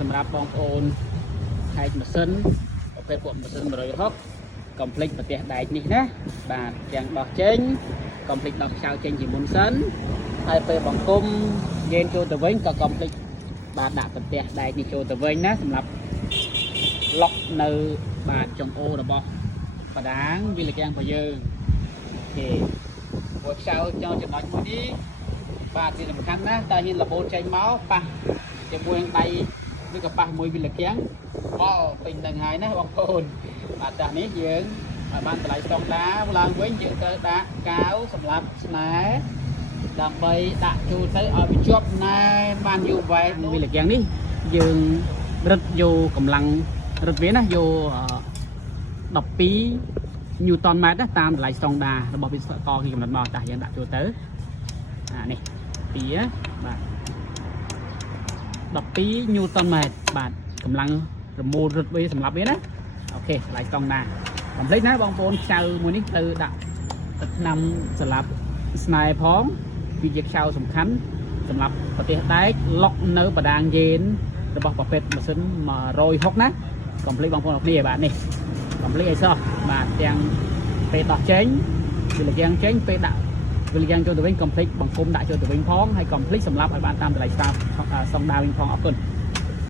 សម្រាប់បងប្អូនខែកម៉ាស៊ីនប្រភេទពួកម៉ាស៊ីន160 complete ប្រទេសដែកនេះណាបាទទាំងដោះចេញ complete ដោះខ្យល់ចេញជាមុនសិនហើយពេលបង្គំយើងចូលទៅវិញក៏ complete បាទដាក់ប្រទេសដែកនេះចូលទៅវិញណាសម្រាប់ឡុកនៅបាទចង្អូរបស់បដាងវាលកាំងរបស់យើងអូខេពួកខ្យល់ចូលចំណុចមួយនេះបាទវាសំខាន់ណាស់តើហ៊ានលបូតចេញមកប៉ះជាមួយដៃឬក៏ប៉ះមួយវាលកាំងបោពេញនឹងហើយណាបងប្អូនបាទតានេះយើងបានតម្លៃស្តង់ដាឡើងវិញយើងត្រូវដាក់កាវសម្រាប់ស្នែដើម្បីដាក់ចូលទៅឲ្យវាជាប់ណែបានយូរវែងវាលកាំងនេះយើងរឹតយកកម្លាំងរឹតវាណាយក12 Newton mét ណាតាមតម្លៃស្តង់ដារបស់វិស្វករគេកំណត់មកតាយើងដាក់ចូលទៅនេះ2បាទ12 Newton mét បាទកម្លាំងរមូលរឹតវាសម្រាប់វាណាអូខេតម្លៃស្តង់ដាកុំភ្លេចណាបងប្អូនខ្ចៅមួយនេះទៅដាក់ទឹកថ្នាំសម្រាប់ស្នែផងវាជាខ្ចៅសំខាន់សម្រាប់ប្រទេសដែកឡុកនៅបដាងយេនរបស់ប្រភេទម៉ាស៊ីន160ណាកុំភ្លេចបងប្អូនអរគ្នាបាទនេះកុំភ្លេចអីសោះបាទទាំងពេលដោះចេញវាលកាំងចេញពេលដាក់វាលកាំងចូលទៅវិញកុំភ្លេចបង្គំដាក់ចូលទៅវិញផងហើយកុំភ្លេចសម្រាប់ឲ្យបានតាមតម្លៃស្តង់ដាវិញផងអរគុណ